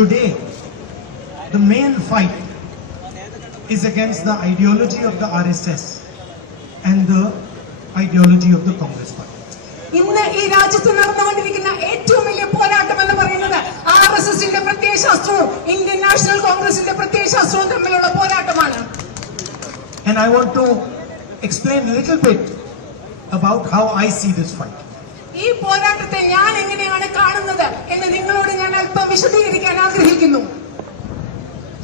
today the main fight is against the ideology of the RSS and the ideology of the Congress Party. ഇന്ന് ഈ രാജ്യത്ത് നടന്നുകൊണ്ടിരിക്കുന്ന ഏറ്റവും വലിയ പോരാട്ടം എന്ന് പറയുന്നത് RSSന്റെ പ്രത്യയശാസ്ത്രവും ഇന്ത്യൻ നാഷണൽ കോൺഗ്രസിന്റെ പ്രത്യയശാസ്ത്രവും തമ്മിലുള്ള പോരാട്ടമാണ്. And I want to explain a little bit about how I see this fight. ഈ പോരാട്ടത്തെ ഞാൻ എങ്ങനെയാണ് കാണുന്നത് എന്ന് നിങ്ങളോട് ഞാൻ അല്പം വിശദീകരിക്കാൻ ആഗ്രഹിക്കുന്നു.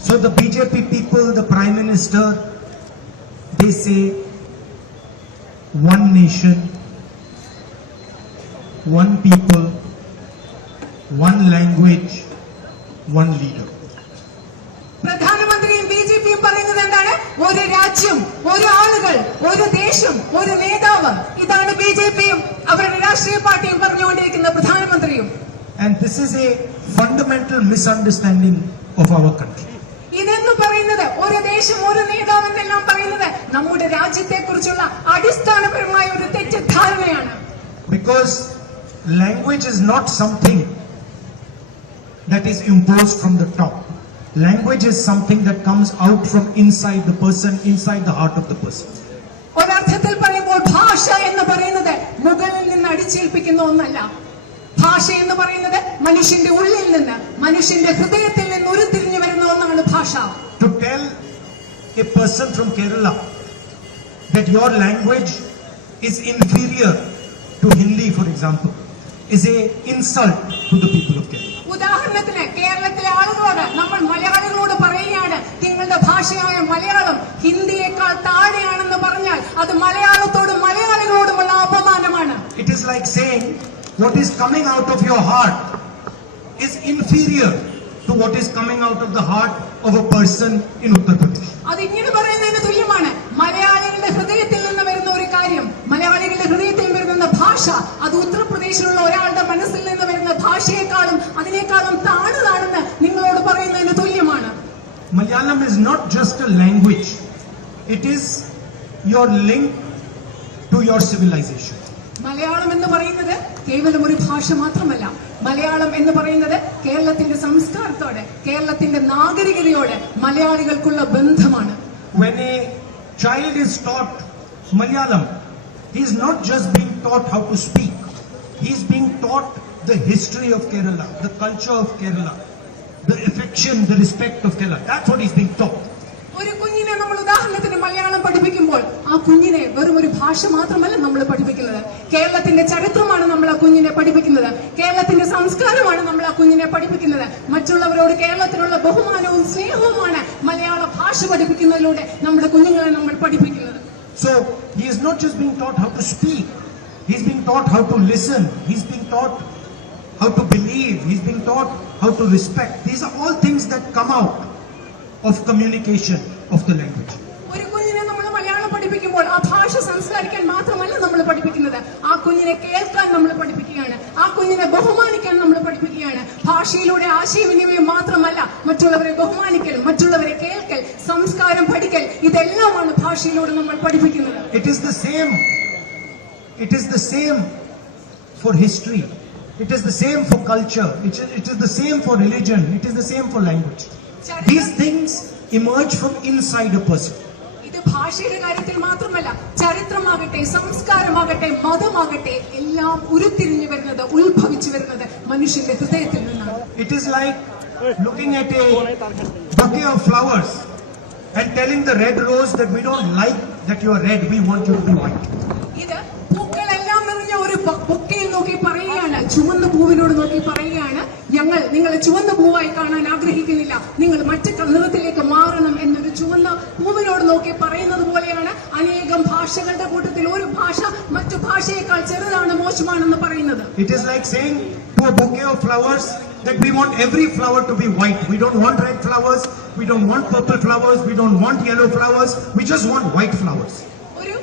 So the BJP people, the Prime Minister, they say one nation, one people, one language, one leader. പ്രധാനമന്ത്രിയും ബിജെപിയും പറയുന്നത് എന്താണ്? ഒരു രാജ്യം, ഒരു ആളുകൾ, ഒരു ദേശം, ഒരു നേതാവ്. ഇതാണ് ബിജെപിയും അവരുടെ രാഷ്ട്രീയ പാർട്ടിയും പറഞ്ഞുകൊണ്ടിരിക്കുന്ന പ്രധാനമന്ത്രിയും. And this is a fundamental misunderstanding of our country. ഇതെന്ന് പറയുന്നത് ഒരു ദേശം, ഒരു നേതാവ് എന്നെല്ലാം പറയുന്നത് നമ്മുടെ രാജ്യത്തെ കുറിച്ചുള്ള അടിസ്ഥാനപരമായ ഒരു തെറ്റിദ്ധാരണയാണ്. Because language is not something that is imposed from the top. Language is something that comes out from inside the person, inside the heart of the person. ഒരർത്ഥത്തിൽ പറയുമ്പോൾ ഭാഷ എന്ന് പറയുന്നത് മുകളിൽ നിന്ന് അടിച്ചേൽപ്പിക്കുന്ന ഒന്നല്ല. ഭാഷ എന്ന് പറയുന്നത് മനുഷ്യന്റെ ഉള്ളിൽ നിന്ന്, മനുഷ്യന്റെ ഹൃദയത്തിൽ നിന്ന് ഉരുത്തിരിഞ്ഞു വരുന്ന ഒന്നാണ് ഭാഷ. To tell a person from Kerala that your language is inferior to Hindi, for example, is a insult to the people of Kerala. ഉദാഹരണത്തിന് കേരളത്തിലെ ആളുകളോട് നമ്മൾ മലയാളികളോട് പറയുകയാണ് നിങ്ങളുടെ ഭാഷയായ മലയാളം ഹിന്ദിയേക്കാൾ താഴെയാണെന്ന് പറഞ്ഞാൽ അത് മലയാളത്തോടും മലയാളികളോടുമുള്ള അപമാനമാണ്. It is like saying what is coming out of your heart is inferior to what is coming out of the heart of a person in Uttar Pradesh. അതിങ്ങനെ പറയുന്നതിന് തുല്യമാണ്. മലയാളികളുടെ ഹൃദയത്തിൽ നിന്ന് വരുന്ന ഒരു കാര്യം, മലയാളികളുടെ ഹൃദയത്തിൽ വരുന്ന ഭാഷ, അത് ഉത്തർപ്രദേശിലുള്ള ഒരാളുടെ മനസ്സിൽ നിന്ന് വരുന്ന ഭാഷയെക്കാളും അതിനേക്കാളും താണതാണെന്ന് നിങ്ങളോട് പറയുന്നതിന് തുല്യമാണ്. Malayalam is not just a language. It is your link to your civilization. Malayalam എന്ന് പറയുന്നത് കേവലം ഒരു ഭാഷ മാത്രമല്ല. മലയാളം എന്ന് പറയുന്നത് കേരളത്തിന്റെ സംസ്കാരത്തോടെ, കേരളത്തിന്റെ നാഗരികതയോടെ മലയാളികൾക്കുള്ള ബന്ധമാണ്. When a child is taught Malayalam, he is not just being taught how to speak. He is being taught the history of Kerala, the culture of Kerala, the affection, the respect of Kerala. That's what he is being taught. ഒരു കുഞ്ഞിനെ നമ്മൾ ഉദാഹരണത്തിന് മലയാളം പഠിപ്പിക്കുമ്പോൾ ആ കുഞ്ഞിനെ വെറും ഒരു ഭാഷ മാത്രമല്ല നമ്മൾ പഠിപ്പിക്കുന്നത്. കേരളത്തിന്റെ ചരിത്രമാണ് നമ്മൾ ആ കുഞ്ഞിനെ പഠിപ്പിക്കുന്നത്. കേരളത്തിന്റെ സംസ്കാരമാണ് നമ്മൾ ആ കുഞ്ഞിനെ പഠിപ്പിക്കുന്നത്. മറ്റുള്ളവരോട് കേരളത്തിലുള്ള ബഹുമാനവും സ്നേഹവുമാണ് മലയാള ഭാഷ പഠിപ്പിക്കുന്നതിലൂടെ നമ്മുടെ കുഞ്ഞുങ്ങളെ നമ്മൾ പഠിപ്പിക്കുന്നത്. So he is not just being taught how to speak. He is being taught how to listen. He is being taught how to believe. He is being taught how to respect. These are all things that come out of communication of the language. ഒരു കുഞ്ഞിനെ നമ്മൾ മലയാളം പഠിപ്പിക്കുമ്പോൾ ആ ഭാഷ സംസാരിക്കാൻ മാത്രമല്ല നമ്മൾ പഠിപ്പിക്കുന്നത്. ആ കുഞ്ഞിനെ കേൾക്കാൻ നമ്മൾ പഠിപ്പിക്കുകയാണ്. ആ കുഞ്ഞിനെ ബഹുമാനിക്കാൻ നമ്മൾ പഠിപ്പിക്കുകയാണ്. ഭാഷയിലൂടെ ആശയവിനിമയം മാത്രമല്ല, മറ്റുള്ളവരെ ബഹുമാനിക്കൽ, മറ്റുള്ളവരെ കേൾക്കൽ, സംസ്കാരം പഠിക്കൽ, ഇതെല്ലാമാണ് ഭാഷയിലൂടെ നമ്മൾ പഠിപ്പിക്കുന്നത്. It is the same. It is the same for history. It is the same for culture. It is the same for religion. It is the same for language. These things emerge from inside a person. ഇത് ഭാഷയുടെ കാര്യത്തിൽ മാത്രമല്ല, ചരിത്രമാകട്ടെ, സംസ്കാരമാകട്ടെ, മതമാകട്ടെ, എല്ലാം ഉരുത്തിരിഞ്ഞു വരുന്നത്, ഉത്ഭവിച്ചു വരുന്നത് മനുഷ്യന്റെ ഹൃദയത്തിൽ നിന്നാണ്. It is like looking at a bouquet of flowers and telling the red rose that we don't like that you are red, we want you to be white. ഇത് പൂക്കളെല്ലാം നിറഞ്ഞ ഒരു ബൊക്കയിൽ നോക്കി പറയുകയാണ്, ചുവന്ന പൂവിനോട് നോക്കി പറയുകയാണ്, ഞങ്ങൾ നിങ്ങളെ ചുവന്ന പൂവായി കാണാൻ ആഗ്രഹിക്കുന്നില്ല, നിങ്ങൾ മറ്റു നിറത്തിലേക്ക് മാറണം എന്നൊരു ചുവന്ന പൂവിനോട് നോക്കി പറയുന്നത് പോലെയാണ് അനേകം ഭാഷകളുടെ കൂട്ടത്തിൽ ഒരു ഭാഷ മറ്റു ഭാഷയേക്കാൾ ചെറുതാണ്, മോശമാണെന്ന് പറയുന്നത്. It is like saying to a bouquet of flowers that we want every flower to be white. We don't want red flowers, we don't want purple flowers, we don't want yellow flowers, we just want white flowers. ഒരു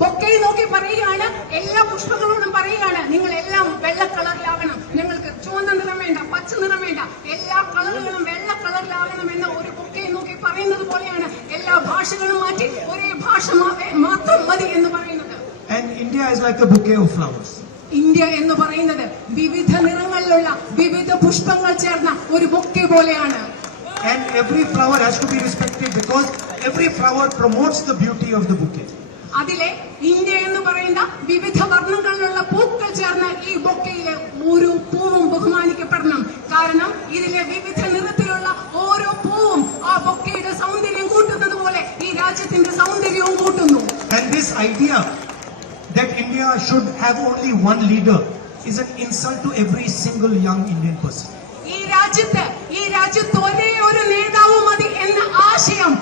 ബൊക്കയെ നോക്കി പറയുകയാണ്, എല്ലാ പുഷ്പങ്ങളോടും പറയുകയാണ്, നിങ്ങൾ എല്ലാം വെള്ള കളറിലാകണം, ഞങ്ങൾക്ക് ചുവന്ന നിറം വേണ്ട, പച്ച നിറം വേണ്ട, എല്ലാ കളറുകളും വെള്ള കളറിലാകണം എന്ന ഒരു ബൊക്കയെ നോക്കി പറയുന്നത് പോലെയാണ് എല്ലാ ഭാഷകളും മാറ്റി ഒരേ ഭാഷ മാത്രം മതി എന്ന് പറയുന്നത്. And India is like a bouquet of flowers. India എന്ന് പറയുന്നത് വിവിധ നിറങ്ങൾ നിറത്തിലുള്ള വിവിധ പുഷ്പങ്ങൾ ചേർന്ന ഒരു ബൊക്കെ പോലെയാണ്. And every flower has to be respected because every flower promotes the beauty of the bouquet. അതിലെ ഇന്ത്യ എന്ന് പറയുന്ന വിവിധ വർണ്ണങ്ങളിലുള്ള പൂക്കൾ ചേർന്ന ഈ ബൊക്കയിലെ ഓരോ പൂവും ബഹുമാനിക്കപ്പെടണം. കാരണം ഇതിലെ വിവിധ നിറത്തിലുള്ള ഓരോ പൂവും ആ ബൊക്കയുടെ സൗന്ദര്യം കൂട്ടുന്നത് പോലെ ഈ രാജ്യത്തിന്റെ സൗന്ദര്യവും കൂട്ടുന്നു. And this idea that India should have only one leader is an insult to every single young Indian person. ഈ രാജ്യത്ത് ഒരേ ഒരു നേതാവ് മതി എന്ന ആശയം